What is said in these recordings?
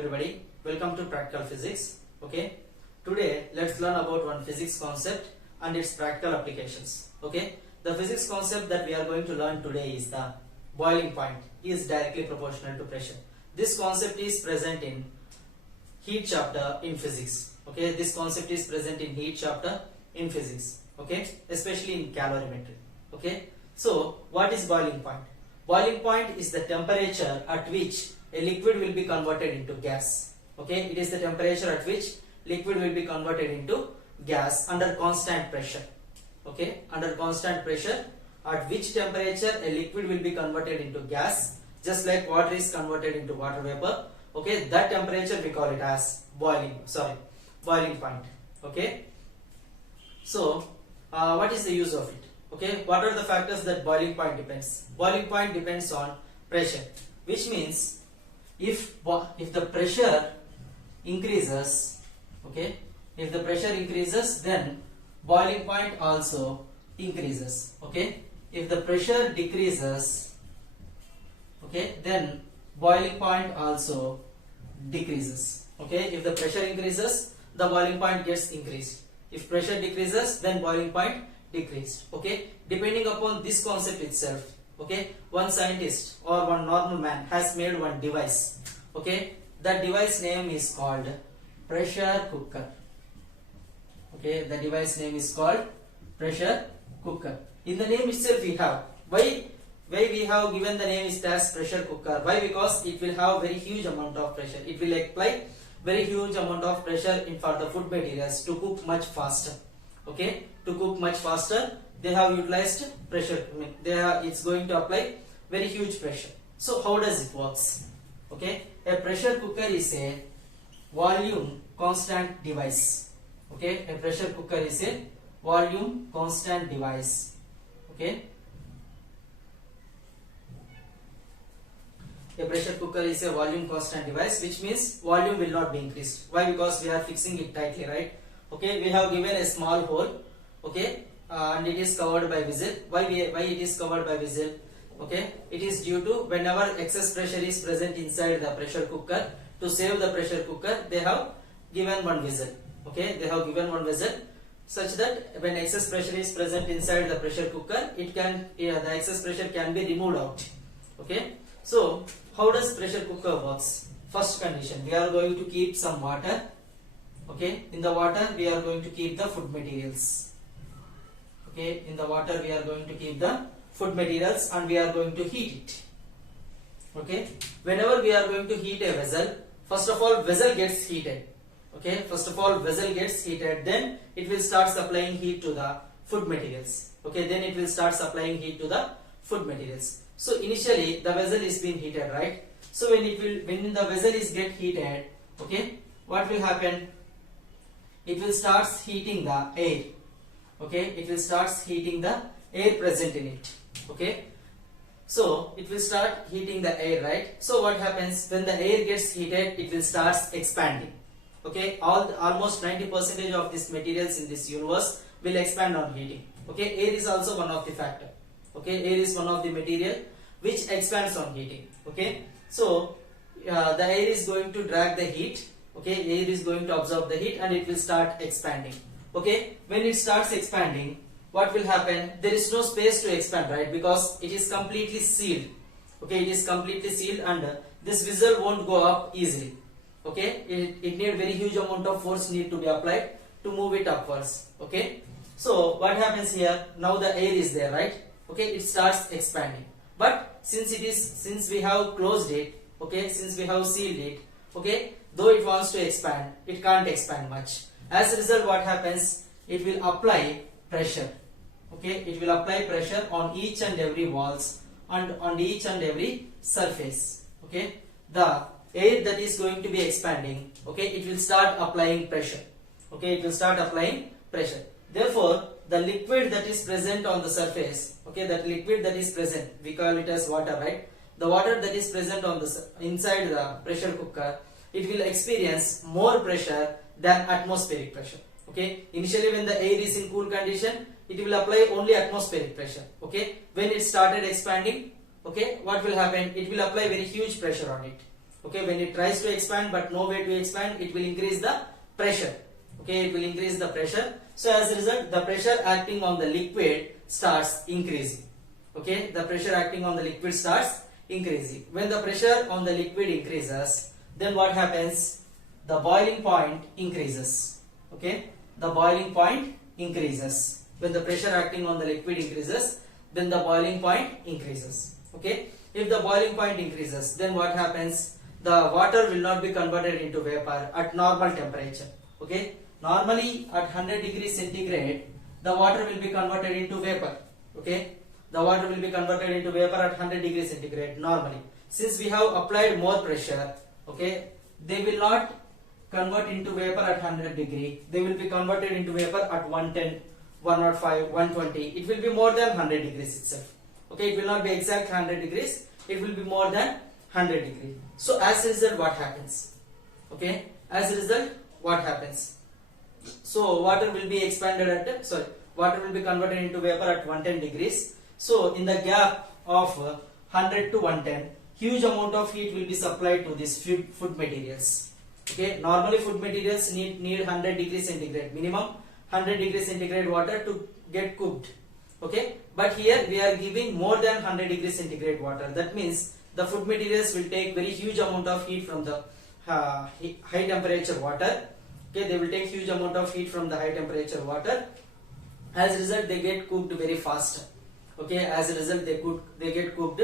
everybody, welcome to Practical Physics. Okay, today let's learn about one physics concept and its practical applications. Okay, the physics concept that we are going to learn today is the boiling point is directly proportional to pressure. This concept is present in heat chapter in physics. Okay, this concept is present in heat chapter in physics. Okay, especially in calorimetry. Okay, so what is boiling point? Boiling point is the temperature at which a liquid will be converted into gas. Okay, it is the temperature at which liquid will be converted into gas under constant pressure. Okay, under constant pressure, at which temperature a liquid will be converted into gas, just like water is converted into water vapor. Okay, that temperature we call it as boiling point. Okay, so what is the use of it? Okay, what are the factors that boiling point depends? Boiling point depends on pressure, which means if the pressure increases, okay, if the pressure increases, then boiling point also increases. Okay, if the pressure decreases, okay, then boiling point also decreases. Okay, if the pressure increases, the boiling point gets increased. If pressure decreases, then boiling point decreased. Okay, depending upon this concept itself, okay, one scientist or one normal man has made one device. Okay, that device name is called pressure cooker. Okay, the device name is called pressure cooker. In the name itself we have why we have given the name is as pressure cooker. Why? Because it will have very huge amount of pressure. It will apply very huge amount of pressure for the food materials to cook much faster. Okay, to cook much faster, they have utilized pressure. It's going to apply very huge pressure. So how does it works? Okay, a pressure cooker is a volume constant device. Okay, a pressure cooker is a volume constant device. Okay, a pressure cooker is a volume constant device, which means volume will not be increased. Why? Because we are fixing it tightly, right? Okay, we have given a small hole. Okay, and it is covered by vessel. Why it is covered by vessel? Okay, it is due to whenever excess pressure is present inside the pressure cooker, to save the pressure cooker, they have given one vessel. Okay, they have given one vessel such that when excess pressure is present inside the pressure cooker, the excess pressure can be removed out. Okay, so how does pressure cooker works? First condition, we are going to keep some water. Okay, in the water we are going to keep the food materials. Okay, in the water we are going to keep the food materials and we are going to heat it. Okay, whenever we are going to heat a vessel, first of all vessel gets heated. Okay, first of all vessel gets heated, then it will start supplying heat to the food materials. Okay, then it will start supplying heat to the food materials. So initially the vessel is being heated, right? So when the vessel is get heated, okay, what will happen? It will start heating the air. Okay, it will start heating the air present in it. Okay, so it will start heating the air, right? So what happens when the air gets heated? It will start expanding. Okay, almost 90% of these materials in this universe will expand on heating. Okay, air is also one of the factor. Okay, air is one of the material which expands on heating. Okay, so the air is going to drag the heat. Okay, air is going to absorb the heat and it will start expanding. Okay, when it starts expanding, what will happen? There is no space to expand, right? Because it is completely sealed. Okay, it is completely sealed and this vessel won't go up easily. Okay, it need very huge amount of force need to be applied to move it upwards. Okay, so what happens here? Now the air is there, right? Okay, it starts expanding. But since we have closed it, okay, since we have sealed it, okay, though it wants to expand, it can't expand much. As a result, what happens? It will apply pressure. Okay, it will apply pressure on each and every walls and on each and every surface. Okay, the air that is going to be expanding, okay, it will start applying pressure. Okay, it will start applying pressure. Therefore, the liquid that is present on the surface, okay, that liquid that is present, we call it as water, right? The water that is present on the inside the pressure cooker, it will experience more pressure than atmospheric pressure. Okay, initially when the air is in cool condition, it will apply only atmospheric pressure. Okay, when it started expanding, okay, what will happen? It will apply very huge pressure on it. Okay, when it tries to expand but no way to expand, it will increase the pressure. Okay, it will increase the pressure. So as a result, the pressure acting on the liquid starts increasing. Okay, the pressure acting on the liquid starts increasing. When the pressure on the liquid increases, then what happens? The boiling point increases. Okay, the boiling point increases. When the pressure acting on the liquid increases, then the boiling point increases. Okay, if the boiling point increases, then what happens? The water will not be converted into vapor at normal temperature. Okay, normally at 100 degrees centigrade, the water will be converted into vapor. Okay, the water will be converted into vapor at 100 degrees centigrade normally. Since we have applied more pressure, okay, they will not convert into vapor at 100 degree. They will be converted into vapor at 110, 105, 120. It will be more than 100 degrees itself. Okay, it will not be exact 100 degrees. It will be more than 100 degrees. So as a result, what happens? Okay, as a result, what happens? So water will be expanded at, water will be converted into vapor at 110 degrees. So in the gap of 100 to 110, huge amount of heat will be supplied to these food materials. Okay, normally food materials need 100 degrees centigrade, minimum 100 degrees centigrade water to get cooked. Okay, but here we are giving more than 100 degrees centigrade water. That means the food materials will take very huge amount of heat from the high temperature water. Okay, they will take huge amount of heat from the high temperature water. As a result, they get cooked very fast. Okay, as a result, they get cooked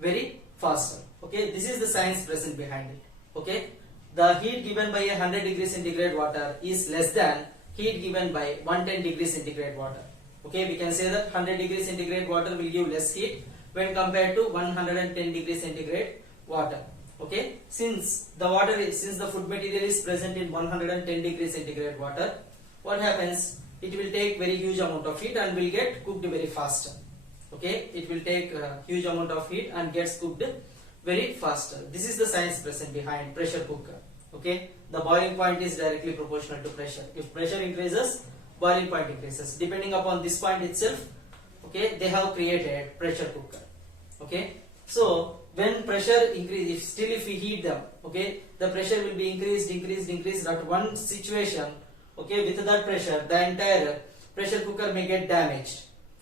very faster. Okay, this is the science present behind it. Okay, the heat given by 100 degrees centigrade water is less than heat given by 110 degrees centigrade water. Okay, we can say that 100 degrees centigrade water will give less heat when compared to 110 degrees centigrade water. Okay, since the food material is present in 110 degrees centigrade water, what happens? It will take very huge amount of heat and will get cooked very faster. Okay, it will take a huge amount of heat and gets cooked very faster. This is the science present behind pressure cooker. Okay, the boiling point is directly proportional to pressure. If pressure increases, boiling point increases. Depending upon this point itself, okay, they have created pressure cooker. Okay, so when pressure increases, if we heat them, okay, the pressure will be increased at one situation. Okay, with that pressure, the entire pressure cooker may get damaged.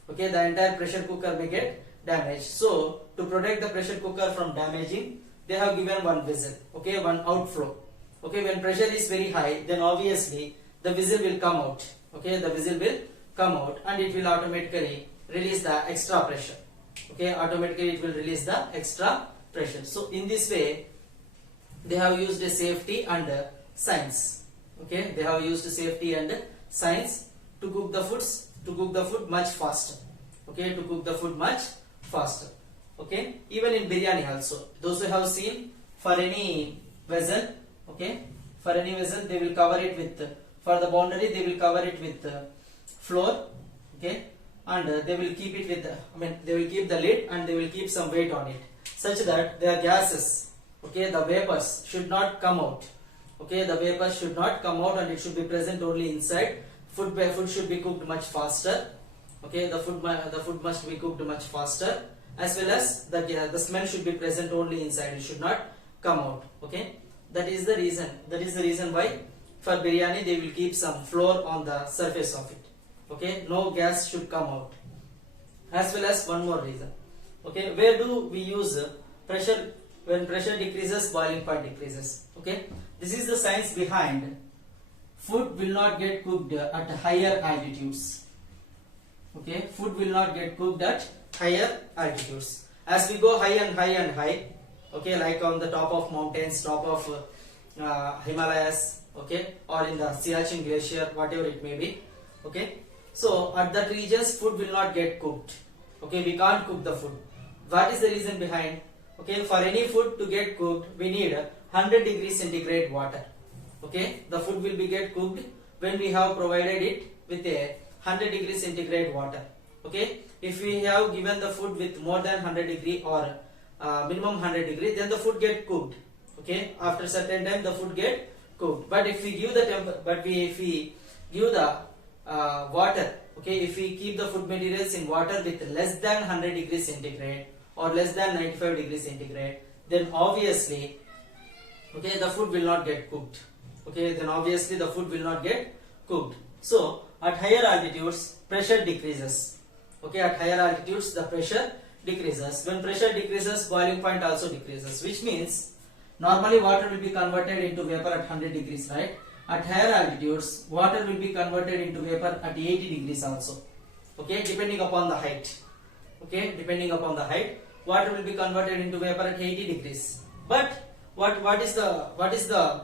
Okay, the entire pressure cooker may get damaged. So to protect the pressure cooker from damaging, they have given one vessel. Okay, one outflow. Okay, when pressure is very high, then obviously the vessel will come out. Okay, the vessel will come out and it will automatically release the extra pressure. Okay, automatically it will release the extra pressure. So in this way, they have used a safety and science. Okay, they have used safety and science to cook the food much faster. Okay, to cook the food much faster. Okay, even in biryani also, those who have seen, for any vessel, okay, for any vessel they will cover it with, for the boundary they will cover it with flour. Okay, and they will keep it with, they will keep the lid and they will keep some weight on it, such that their gases, okay, the vapors should not come out. Okay, the vapors should not come out and it should be present only inside. Food should be cooked much faster. Okay, the food must be cooked much faster, as well as the smell should be present only inside. It should not come out. Okay, that is the reason why for biryani they will keep some flour on the surface of it. Okay, no gas should come out. As well as one more reason. Okay, where do we use pressure? When pressure decreases, boiling point decreases. Okay, this is the science behind food will not get cooked at higher altitudes. Okay, food will not get cooked at higher altitudes. As we go high and high and high, okay, like on the top of mountains, top of Himalayas, okay, or in the Siachen glacier, whatever it may be. Okay, so at that regions food will not get cooked. Okay, we can't cook the food. What is the reason behind? Okay, for any food to get cooked, we need 100 degrees centigrade water. Okay, the food will be get cooked when we have provided it with a 100 degrees centigrade water. Okay, if we have given the food with more than 100 degree or minimum 100 degree, then the food get cooked. Okay, after certain time the food get cooked. But if we give the water, okay, if we keep the food materials in water with less than 100 degrees centigrade or less than 95 degrees centigrade, then obviously okay, the food will not get cooked. Okay, then obviously the food will not get cooked. So at higher altitudes, pressure decreases. Okay, at higher altitudes, the pressure decreases. When pressure decreases, boiling point also decreases, which means normally water will be converted into vapor at 100 degrees, right? At higher altitudes, water will be converted into vapor at 80 degrees also. Okay, depending upon the height. Okay, depending upon the height, water will be converted into vapor at 80 degrees. But what is the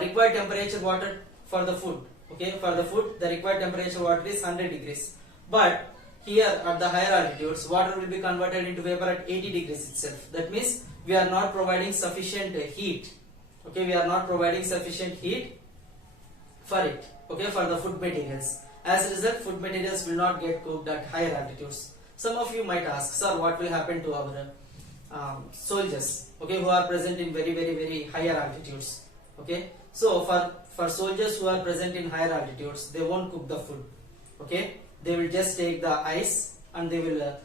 required temperature water for the food? Okay, for the food, the required temperature water is 100 degrees. But here at the higher altitudes, water will be converted into vapor at 80 degrees itself. That means we are not providing sufficient heat. Okay, we are not providing sufficient heat for it. Okay, for the food materials. As a result, food materials will not get cooked at higher altitudes. Some of you might ask, sir, what will happen to our soldiers? Okay, who are present in very higher altitudes. Okay, so for soldiers who are present in higher altitudes, they won't cook the food. Okay, they will just take the ice and they will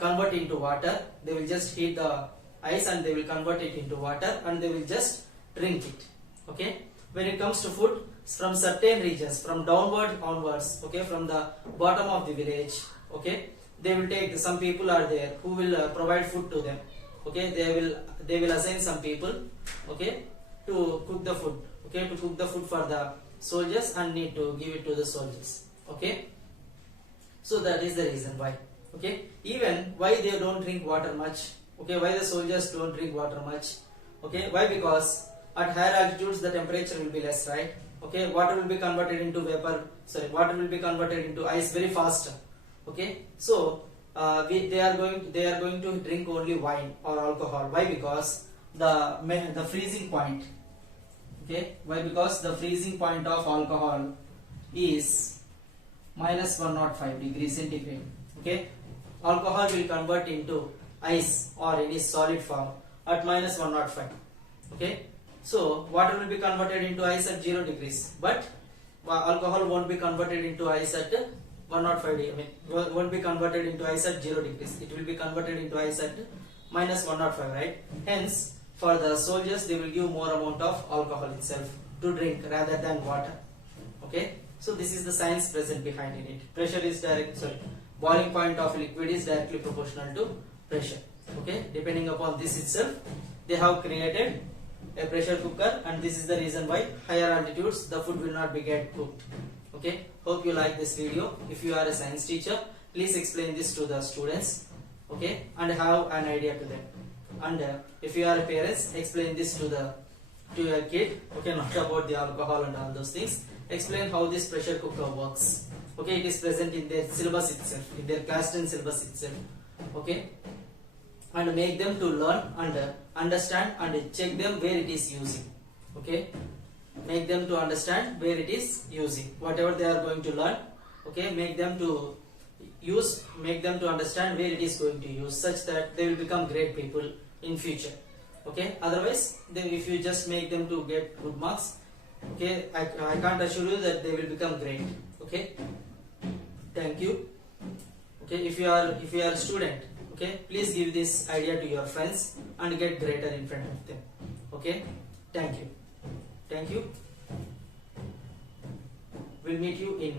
convert into water. They will just heat the ice and they will convert it into water and they will just drink it. Okay, when it comes to food, from certain regions, from downward onwards, okay, from the bottom of the village, okay, they will take, some people are there who will provide food to them. Okay, they will assign some people, okay, to cook the food. Okay, to cook the food for the soldiers and need to give it to the soldiers. Okay, so that is the reason why. Okay, even why they don't drink water much. Okay, why the soldiers don't drink water much. Okay, why? Because at higher altitudes the temperature will be less, right? Okay, water will be converted into vapor. Sorry, water will be converted into ice very fast. Okay, so they are going to drink only wine or alcohol. Why? Because the freezing point. Okay, why? Because the freezing point of alcohol is minus 105 degrees centigrade. Okay, alcohol will convert into ice or any solid form at minus 105. Okay, so water will be converted into ice at 0 degrees, but alcohol won't be converted into ice at 105 degrees. I mean, won't be converted into ice at 0 degrees. It will be converted into ice at minus 105, right? Hence, for the soldiers, they will give more amount of alcohol itself to drink rather than water. Okay, so this is the science present behind in it. Pressure is boiling point of liquid is directly proportional to pressure. Okay, depending upon this itself, they have created a pressure cooker, and this is the reason why higher altitudes the food will not be get cooked. Okay, hope you like this video. If you are a science teacher, please explain this to the students. Okay, and have an idea to them. And if you are a parents, explain this to your kid. Okay, not about the alcohol and all those things. Explain how this pressure cooker works. Okay, it is present in their syllabus itself, in their class 10 syllabus itself. Okay, and make them to learn and understand and check them where it is using. Okay, make them to understand where it is using whatever they are going to learn. Okay, make them to understand where it is going to use, such that they will become great people in future. Okay, otherwise if you just make them to get good marks, okay, I can't assure you that they will become great. Okay, thank you. Okay, if you are a student, okay, please give this idea to your friends and get greater in front of them. Okay, thank you. We'll meet you in